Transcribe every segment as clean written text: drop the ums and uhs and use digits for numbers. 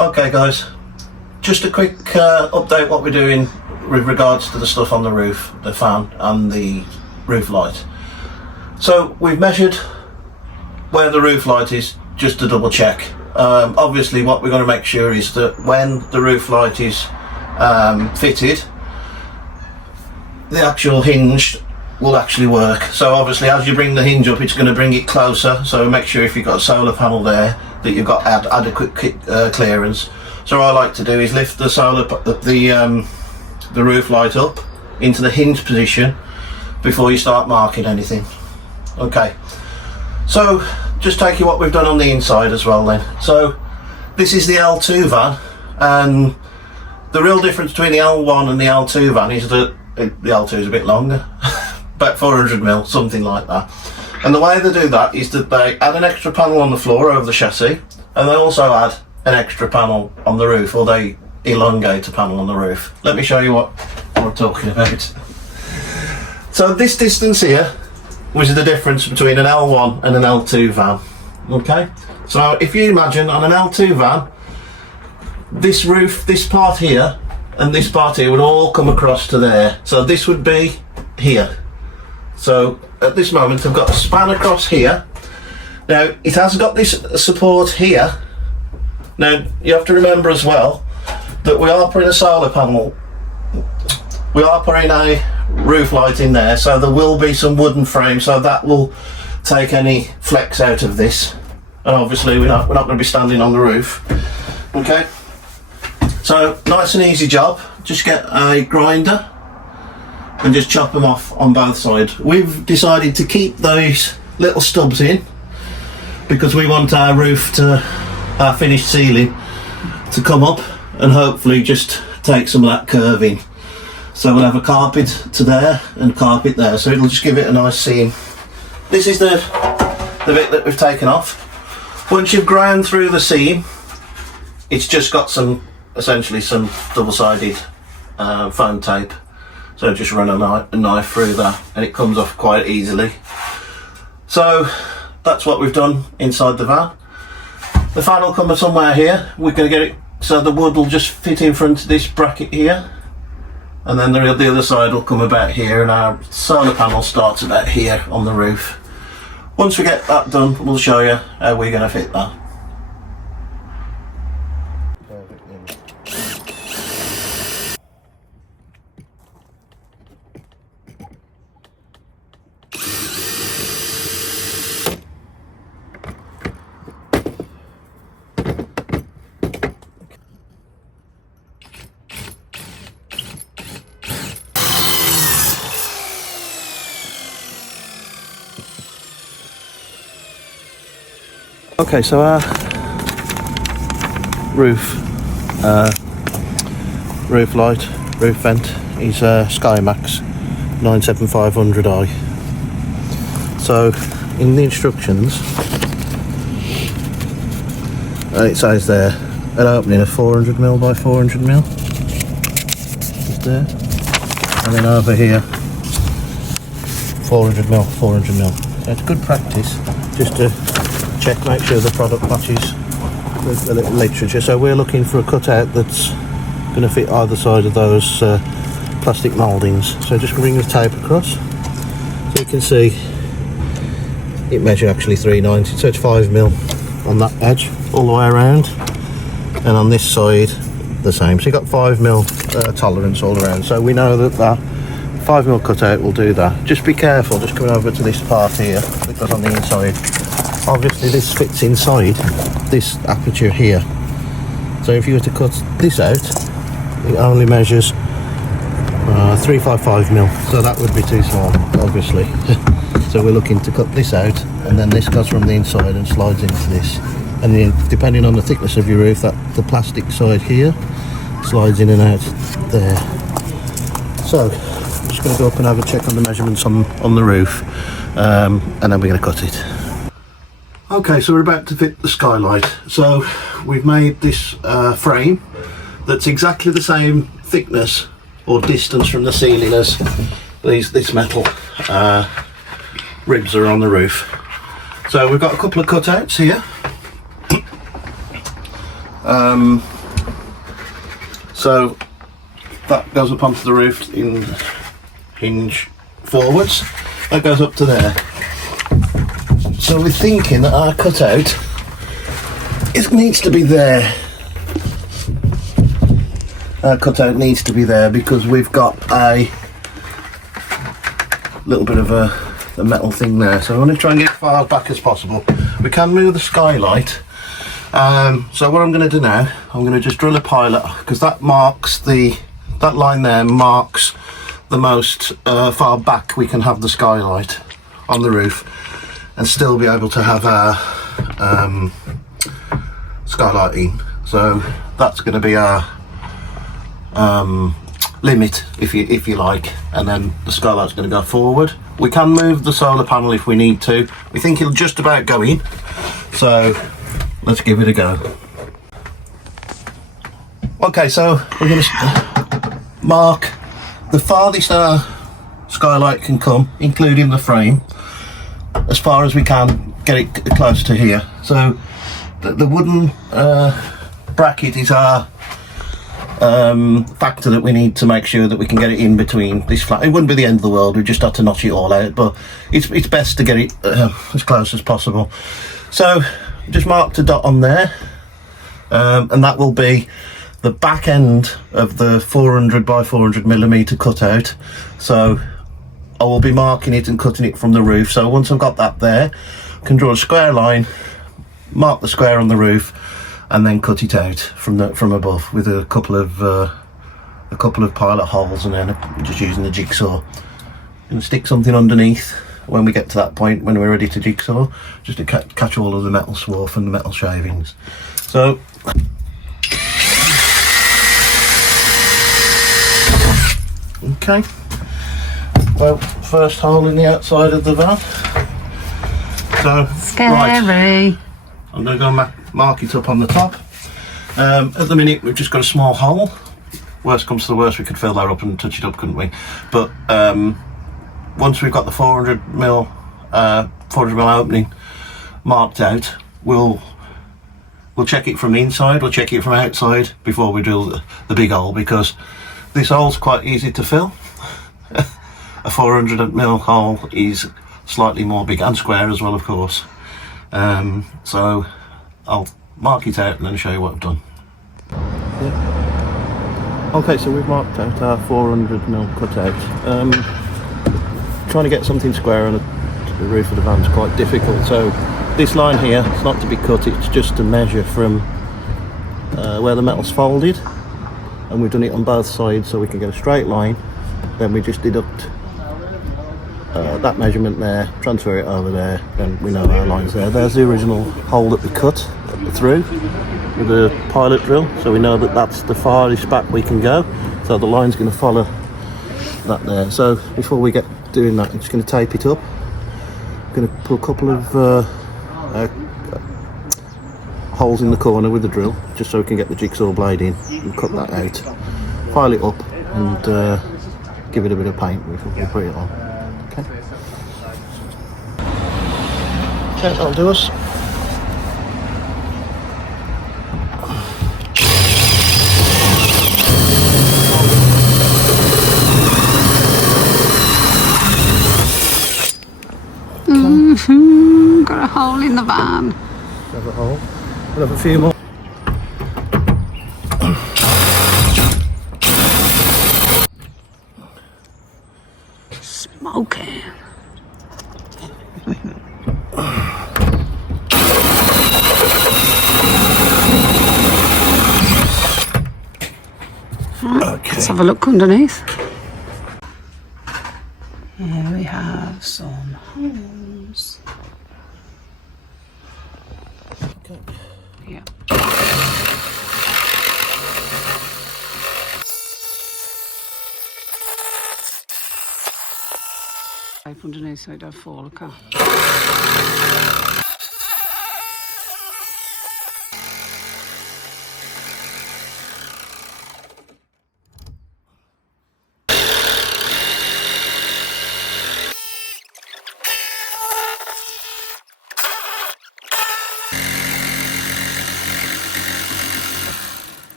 Okay guys, just a quick update what we're doing with regards to the stuff on the roof, the fan and the roof light. So we've measured where the roof light is just to double check. Obviously what we're going to make sure is that when the roof light is fitted, the actual hinge will actually work. So obviously as you bring the hinge up, it's going to bring it closer, so make sure if you've got a solar panel there that you've got adequate clearance. So what I like to do is lift the the roof light up into the hinge position before you start marking anything. Okay, so just take you what we've done on the inside as well then. So this is the L2 van, and the real difference between the L1 and the L2 van is that the L2 is a bit longer, about 400mm, something like that. And the way they do that is that they add an extra panel on the floor over the chassis, and they also add an extra panel on the roof, or they elongate a panel on the roof. Let me show you what we're talking about. So this distance here was the difference between an L1 and an L2 van. Okay, so if you imagine on an L2 van, this roof, this part here and this part here would all come across to there. So this would be here. So at this moment I've got a span across here. Now it has got this support here. Now you have to remember as well that we are putting a solar panel, we are putting a roof light in there, so there will be some wooden frame, so that will take any flex out of this, and obviously we're not going to be standing on the roof. Okay, so nice and easy job. Just get a grinder and just chop them off on both sides. We've decided to keep those little stubs in because we want our roof to, our finished ceiling, to come up and hopefully just take some of that curving. So we'll have a carpet to there and carpet there, so it'll just give it a nice seam. This is the bit that we've taken off. Once you've ground through the seam, it's just got some, essentially some double-sided foam tape. So just run a knife through that and it comes off quite easily. So that's what we've done inside the van. The fan will come somewhere here. We're going to get it so the wood will just fit in front of this bracket here, and then the other side will come about here, and our solar panel starts about here on the roof. Once we get that done, we'll show you how we're going to fit that. Okay, so our roof light, roof vent is SKYMAXX 97500i. So in the instructions it says there an opening of 400mm by 400mm is there, and then over here 400mm, 400mm. So it's good practice just to check, make sure the product matches the literature. So we're looking for a cutout that's going to fit either side of those plastic mouldings. So just bring the tape across, so you can see it measured actually 390, so it's 5mm on that edge all the way around, and on this side the same. So you've got 5mm tolerance all around, so we know that that 5mm cutout will do that. Just be careful just coming over to this part here, because on the inside obviously this fits inside this aperture here. So if you were to cut this out, it only measures 355mm, so that would be too small obviously. So we're looking to cut this out, and then this goes from the inside and slides into this, and then depending on the thickness of your roof, that the plastic side here slides in and out there. So I'm just going to go up and have a check on the measurements on the roof, and then we're going to cut it. Okay, so we're about to fit the skylight. So we've made this frame that's exactly the same thickness or distance from the ceiling as this metal ribs are on the roof. So we've got a couple of cutouts here. So that goes up onto the roof in hinge forwards. That goes up to there. So we're thinking that our cutout needs to be there. Our cutout needs to be there because we've got a little bit of a metal thing there. So I want to try and get as far back as possible. We can move the skylight. So what I'm going to do now, I'm going to just drill a pilot, because that line there marks the most far back we can have the skylight on the roof and still be able to have our skylight in. So that's going to be our limit, if you like, and then the skylight's going to go forward. We can move the solar panel if we need to. We think it'll just about go in, so let's give it a go. Okay, so we're going to mark the farthest our skylight can come, including the frame, as far as we can get it close to here. So the wooden bracket is our factor that we need to make sure that we can get it in between this flat. It wouldn't be the end of the world, we just have to notch it all out, but it's best to get it as close as possible. So just marked a dot on there, and that will be the back end of the 400 by 400 millimeter cutout. So I will be marking it and cutting it from the roof. So once I've got that there, I can draw a square line, mark the square on the roof, and then cut it out from above with a couple of pilot holes, and then just using the jigsaw and stick something underneath when we get to that point when we're ready to jigsaw, just to catch all of the metal swarf and the metal shavings. So okay, well, first hole in the outside of the van. So scary. Right, I'm going to go mark it up on the top. At the minute we've just got a small hole. Worst comes to the worst, we could fill that up and touch it up, couldn't we? But once we've got the 400mm opening marked out, we'll check it from the inside, we'll check it from outside before we drill the big hole, because this hole's quite easy to fill. A 400mm hole is slightly more big and square as well, of course. So I'll mark it out and then show you what I've done. Yeah. Okay, so we've marked out our 400mm cutout. Trying to get something square on the roof of the van is quite difficult, so this line here, it's not to be cut, it's just to measure from where the metal's folded, and we've done it on both sides so we can get a straight line. Then we just deduct that measurement there, transfer it over there, and we know our line's there. There's the original hole that we cut through with a pilot drill, so we know that that's the farthest back we can go, so the line's going to follow that there. So before we get doing that, I'm just going to tape it up. I'm going to put a couple of holes in the corner with the drill, just so we can get the jigsaw blade in and cut that out, file it up, and give it a bit of paint before we put it on. Okay, that'll do us. Got a hole in the van. Have a hole. We'll have a few more. Smoking. Okay. Let's have a look underneath. Here we have some holes. Okay. Yeah. Tape underneath so it don't fall, okay?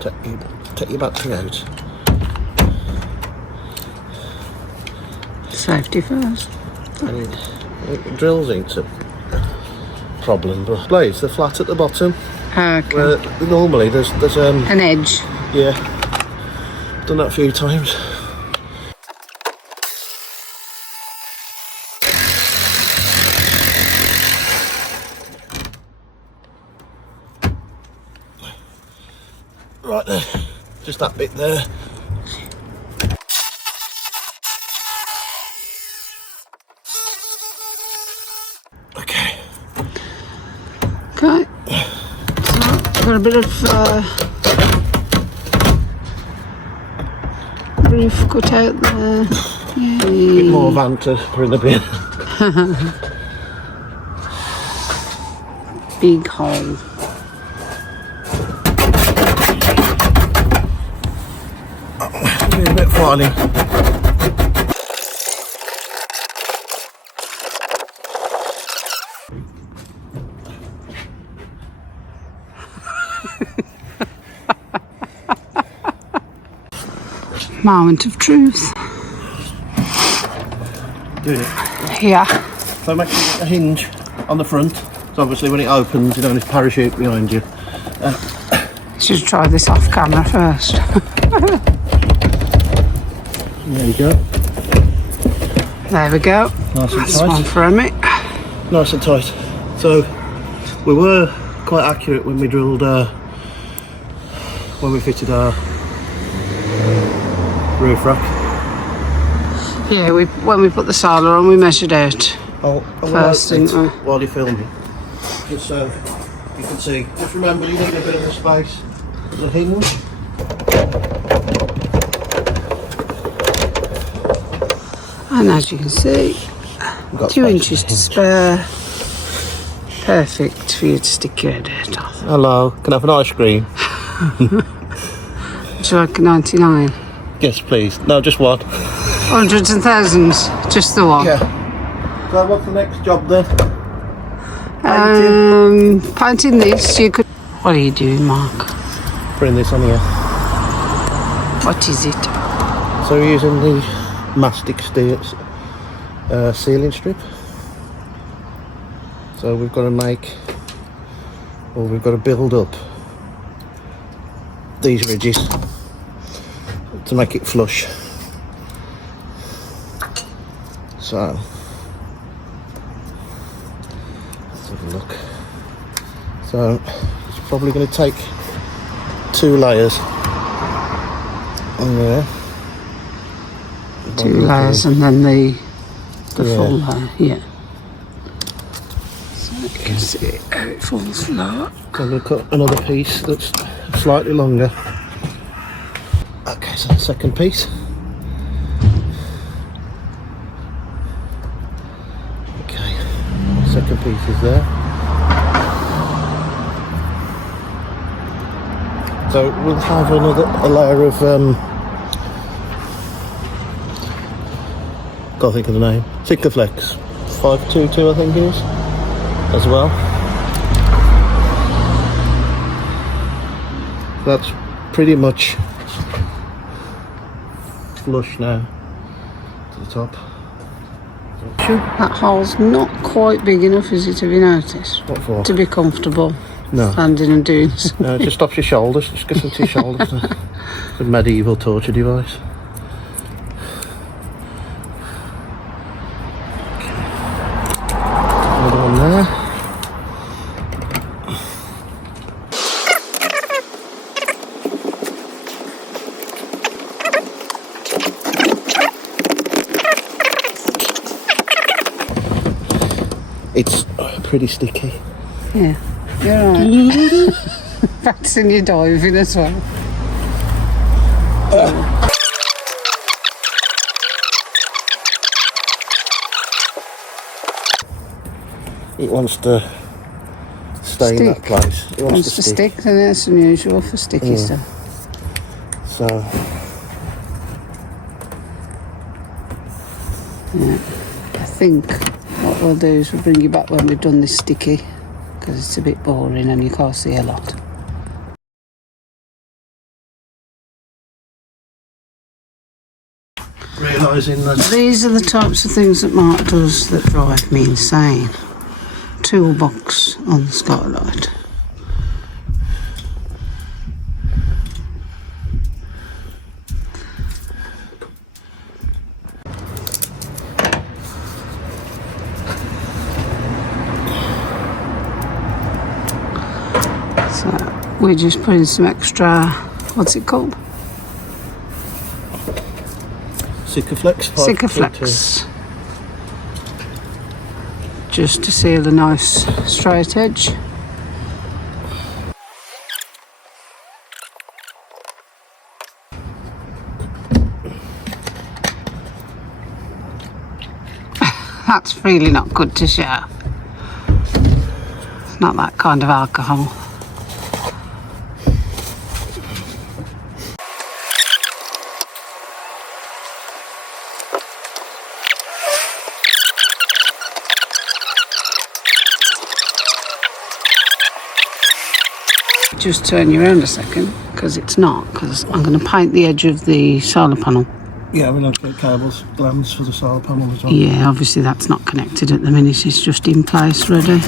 take your battery out. Safety first. And it drills into problem, but blades, they're flat at the bottom. Okay. Where normally there's an edge. Yeah, done that a few times. Right there, just that bit there. Okay. Okay. So, got a bit of roof cut out there. Yay. A bit more van to put in the bin. Big hole. A bit filing. Moment of truth. Doing it. Yeah. So make sure you get a hinge on the front. So obviously when it opens, you don't have this parachute behind you. Should try this off camera first. There you go. There we go. Nice and That's tight. one for me. Nice and tight. So we were quite accurate when we drilled, when we fitted our roof rack. Yeah, when we put the solar on, we measured out I'll first, didn't we? while you're filming, just so you can see. Just remember, you need a bit of a space. There's a hinge. And as you can see, 2 inches to spare. Perfect for you to stick your head out of. Hello, can I have an ice cream? Would you like a 99? Yes, please. No, just one. Hundreds and thousands, just the one. Yeah. So what's the next job then? Painting this, you could... What are you doing, Mark? Putting this on here. What is it? So we're using the Mastic sealing strip. So we've got to make, or we've got to build up these ridges to make it flush. So let's have a look. So it's probably going to take 2 layers on there. 2 layers and then the full layer, yeah. So you can see how it falls flat. So I'm going to cut another piece that's slightly longer. Okay, so the second piece. Okay, second piece is there. So we'll have a layer of can't think of the name. SikaFlex 522, I think it is, as well. That's pretty much flush now to the top. That hole's not quite big enough, is it, have you noticed? What for? To be comfortable. No. Standing and doing No, it just stops your shoulders. Just gets into your shoulders. A medieval torture device. Another one there. It's pretty sticky. Yeah, you're right. Practicing your diving as well. It wants to stay in that place. It wants to stick. And that's unusual for sticky stuff. So Yeah, I think what we'll do is we'll bring you back when we've done this sticky, because it's a bit boring and you can't see a lot. advertising that. These are the types of things that Mark does that drive me insane. Toolbox on the Skylight. So we're just putting some extra, what's it called? SikaFlex. SikaFlex. Just to seal a nice straight edge. That's really not good to share. It's not that kind of alcohol. Just turn you around a second, because it's not, because I'm going to paint the edge of the solar panel. Yeah, we're going to get cables, glands for the solar panel as well. Yeah, obviously that's not connected at the minute, it's just in place ready.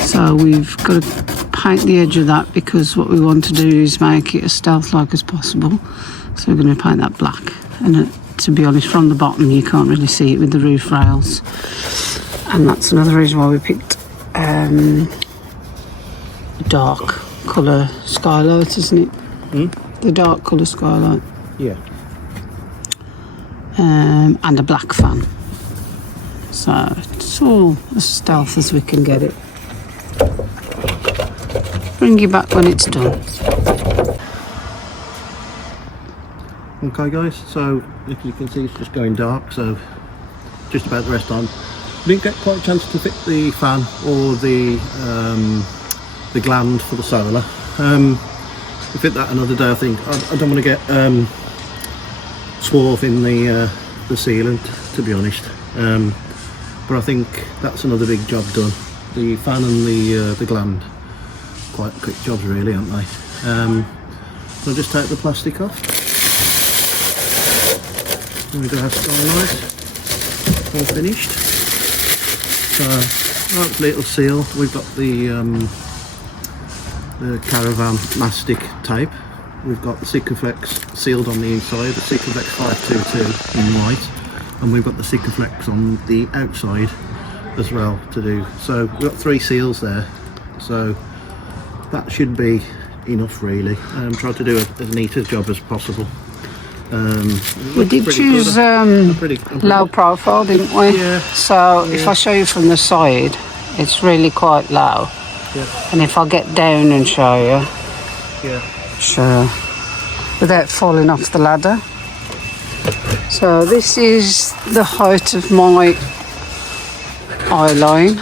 So we've got to paint the edge of that, because what we want to do is make it as stealth-like as possible. So we're going to paint that black. And to be honest, from the bottom you can't really see it with the roof rails. And that's another reason why we picked dark colour skylight, isn't it? The dark colour skylight. Yeah. And a black fan. So it's all as stealth as we can get it. Bring you back when it's done. Okay guys, so if you can see it's just going dark, so just about the rest time. Didn't get quite a chance to fit the fan or the gland for the solar. We'll fit that another day I think. I don't want to get swarf in the sealant, to be honest. But I think that's another big job done. The fan and the gland, quite quick jobs really, aren't they? I'll just take the plastic off. There we go, our skylight, all finished. So hopefully it'll seal. We've got the CamperVan Mastic tape. We've got the SikaFlex sealed on the inside, the SikaFlex 522 in white, and we've got the SikaFlex on the outside as well to do. So we've got 3 seals there, so that should be enough really. Try to do as neat a job as possible. We did choose low profile, didn't we? Yeah. So if I show you from the side, it's really quite low. Yeah. And if I get down and show you, Yeah. sure, without falling off the ladder. So this is the height of my eye line.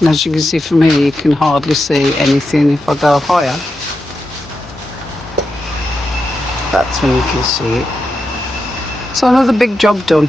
And as you can see from here, you can hardly see anything if I go higher. That's when you can see it. So another big job done.